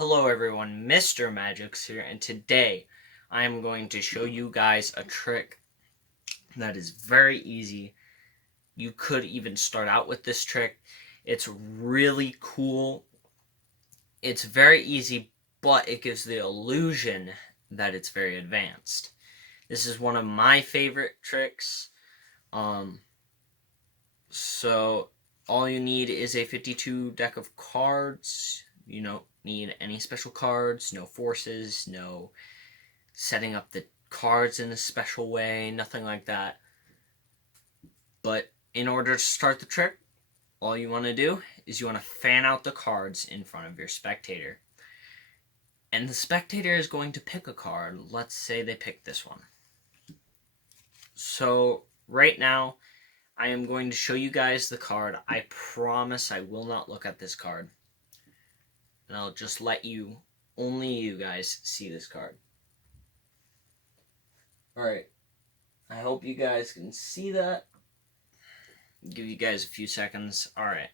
Hello everyone, Mr. Magix here, and today I am going to show you guys a trick that is very easy. You could even start out with this trick. It's really cool. It's very easy, but it gives the illusion that it's very advanced. This is one of my favorite tricks. So all you need is a 52 deck of cards. You don't need any special cards, no forces, no setting up the cards in a special way, nothing like that. But in order to start the trick, all you want to do is you want to fan out the cards in front of your spectator. And the spectator is going to pick a card. Let's say they pick this one. So right now, I am going to show you guys the card. I promise I will not look at this card. And I'll just let only you guys see this card. Alright. I hope you guys can see that. I'll give you guys a few seconds. Alright.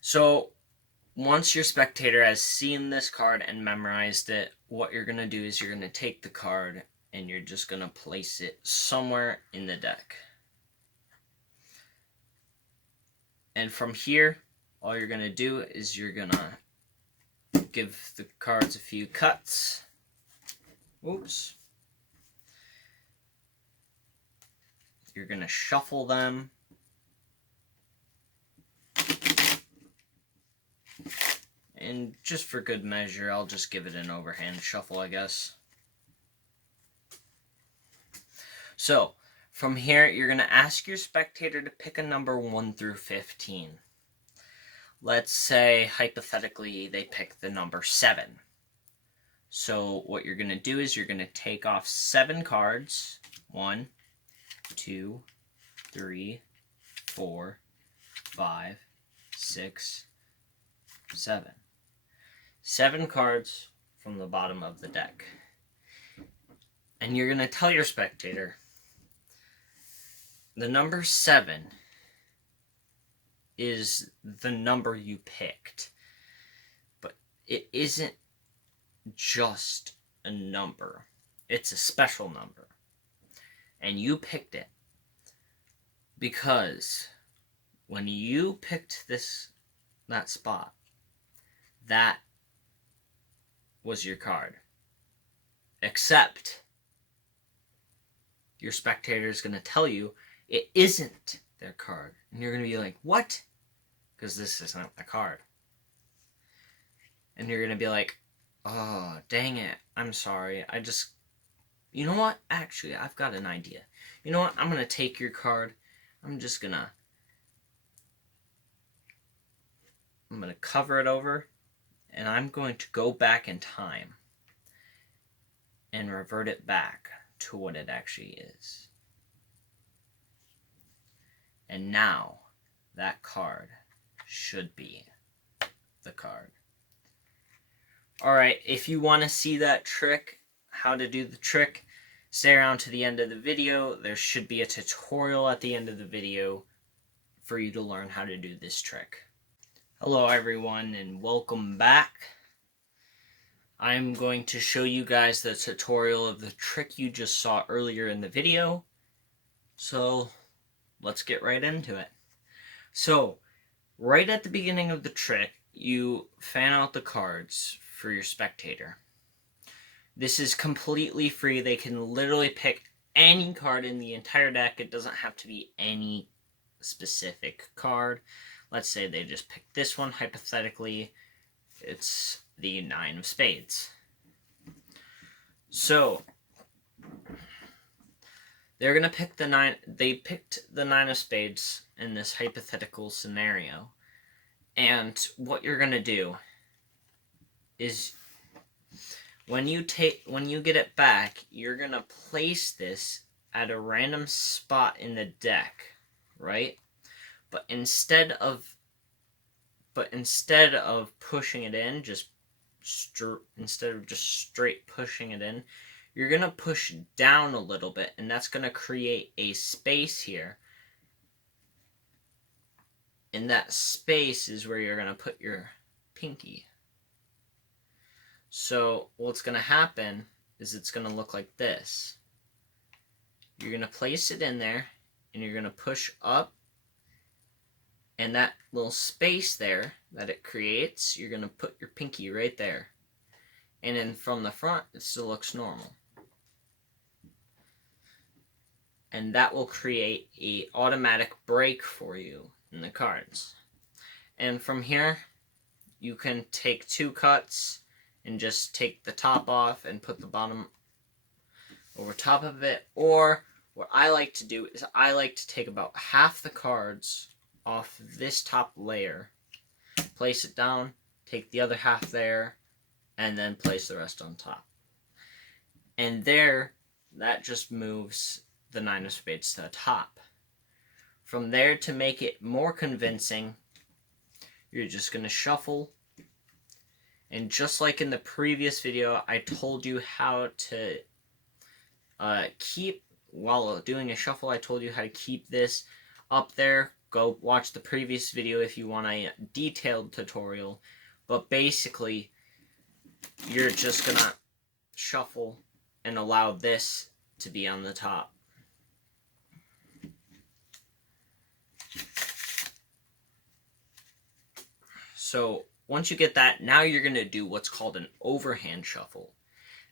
So, once your spectator has seen this card and memorized it, what you're going to do is you're going to take the card and you're just going to place it somewhere in the deck. And from here, all you're going to do is you're going to give the cards a few cuts. Oops. You're going to shuffle them. And just for good measure, I'll just give it an overhand shuffle, I guess. So, from here, you're going to ask your spectator to pick a number 1 through 15. Let's say, hypothetically, they pick the number 7. So, what you're going to do is you're going to take off 7 cards. 1, 2, 3, 4, 5, 6, 7. 7 cards from the bottom of the deck. And you're going to tell your spectator, the number 7 is the number you picked. But it isn't just a number. It's a special number. And you picked it because when you picked that spot, that was your card. Except your spectator is going to tell you it isn't their card. And you're going to be like, what? Because this isn't the card. And you're going to be like, oh, dang it. I'm sorry. You know what? Actually, I've got an idea. You know what? I'm going to take your card. I'm going to cover it over. And I'm going to go back in time and revert it back to what it actually is. And now, that card should be the card. Alright, if you want to see that trick, how to do the trick, stay around to the end of the video. There should be a tutorial at the end of the video for you to learn how to do this trick. Hello everyone and welcome back. I'm going to show you guys the tutorial of the trick you just saw earlier in the video. So let's get right into it. So right at the beginning of the trick, you fan out the cards for your spectator. This is completely free. They can literally pick any card in the entire deck. It doesn't have to be any specific card. Let's say they just picked this one. Hypothetically, it's the 9 of spades. So they're going to pick the 9. They picked the 9 of spades in this hypothetical scenario. And what you're going to do is when you get it back, you're going to place this at a random spot in the deck, right? But instead of pushing it in, instead of just straight pushing it in, you're going to push down a little bit, and that's going to create a space here. And that space is where you're going to put your pinky. So what's going to happen is it's going to look like this. You're going to place it in there, and you're going to push up, and that little space there that it creates, you're going to put your pinky right there. And then from the front, it still looks normal. And that will create an automatic break for you in the cards. And from here, you can take 2 cuts and just take the top off and put the bottom over top of it. Or what I like to do is I like to take about half the cards off this top layer, place it down, take the other half there, and then place the rest on top. And there, that just moves the 9 of spades to the top. From there, to make it more convincing, you're just going to shuffle. And just like in the previous video, I told you how to while doing a shuffle, I told you how to keep this up there. Go watch the previous video if you want a detailed tutorial. But basically, you're just going to shuffle and allow this to be on the top. So once you get that, now you're going to do what's called an overhand shuffle.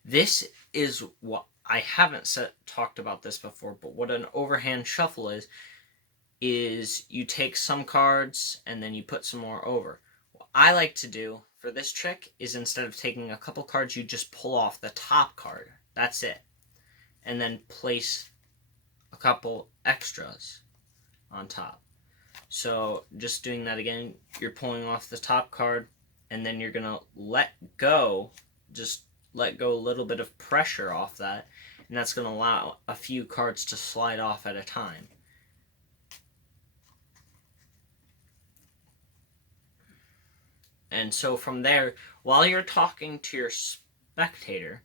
This is what I haven't talked about this before, but what an overhand shuffle is you take some cards and then you put some more over. What I like to do for this trick is instead of taking a couple cards, you just pull off the top card. That's it. And then place a couple extras on top. So just doing that again, you're pulling off the top card, and then you're going to let go, just let go a little bit of pressure off that, and that's going to allow a few cards to slide off at a time. And so from there, while you're talking to your spectator,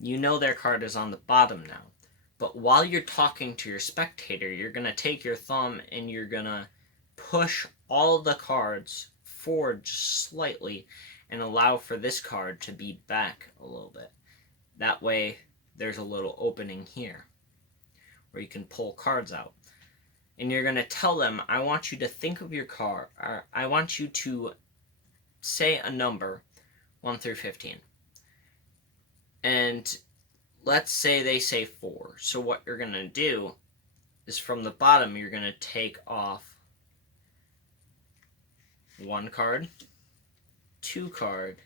you know their card is on the bottom now. But while you're talking to your spectator, you're going to take your thumb and you're going to push all the cards forward just slightly and allow for this card to be back a little bit. That way, there's a little opening here where you can pull cards out. And you're going to tell them, I want you to think of your card, or I want you to say a number 1 through 15. And let's say they say 4. So what you're going to do is from the bottom, you're going to take off 1 card, 2 card,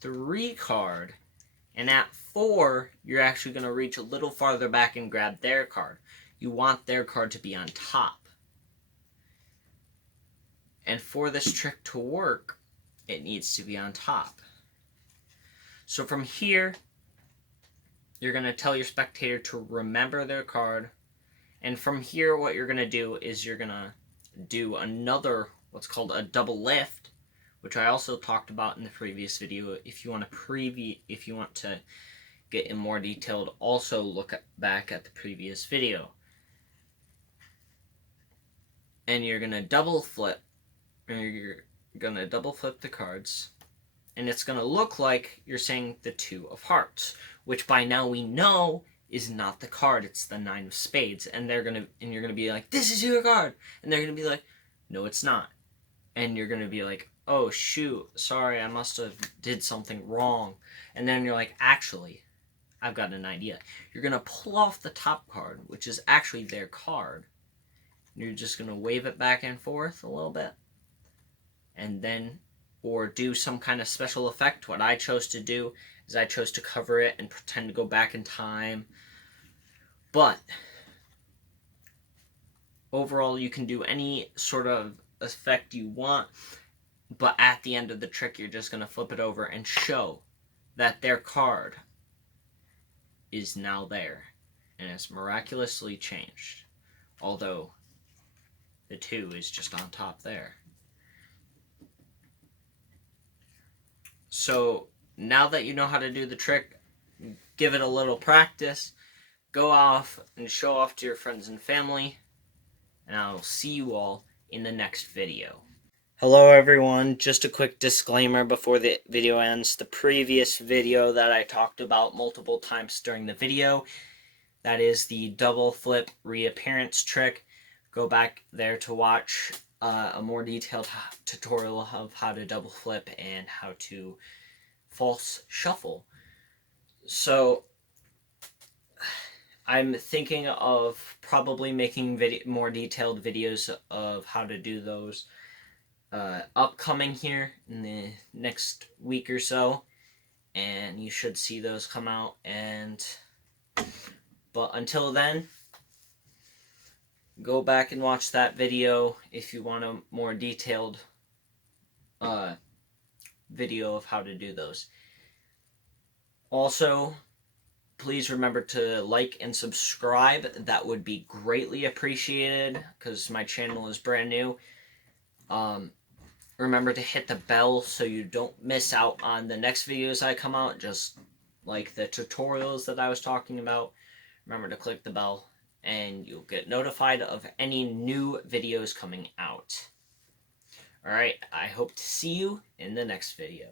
3 card, and at 4, you're actually going to reach a little farther back and grab their card. You want their card to be on top. And for this trick to work, it needs to be on top. So from here, you're going to tell your spectator to remember their card. And from here, what you're going to do is you're going to do another, what's called a double lift, which I also talked about in the previous video. If you want to get in more detailed, also look back at the previous video. And you're going to double flip, or you're going to double flip the cards. And it's going to look like you're saying the 2 of hearts, which by now we know is not the card, it's the 9 of spades. And you're going to be like, this is your card. And they're going to be like, no, it's not. And you're going to be like, oh, shoot, sorry, I must have did something wrong. And then you're like, actually, I've got an idea. You're going to pull off the top card, which is actually their card. And you're just going to wave it back and forth a little bit. And then, or do some kind of special effect. What I chose to do is I chose to cover it and pretend to go back in time. But overall, you can do any sort of effect you want. But at the end of the trick, you're just going to flip it over and show that their card is now there. And it's miraculously changed. Although the 2 is just on top there. So now that you know how to do the trick, give it a little practice, go off and show off to your friends and family, and I will see you all in the next video. Hello everyone, just a quick disclaimer before the video ends. The previous video that I talked about multiple times during the video, that is the double flip reappearance trick. Go back there to watch a more detailed tutorial of how to double flip and how to false shuffle. So I'm thinking of probably making more detailed videos of how to do those upcoming here in the next week or so, and you should see those come out. But until then, go back and watch that video if you want a more detailed video of how to do those. Also, please remember to like and subscribe. That would be greatly appreciated because my channel is brand new. Remember to hit the bell so you don't miss out on the next videos I come out, just like the tutorials that I was talking about. Remember to click the bell and you'll get notified of any new videos coming out. Alright, I hope to see you in the next video.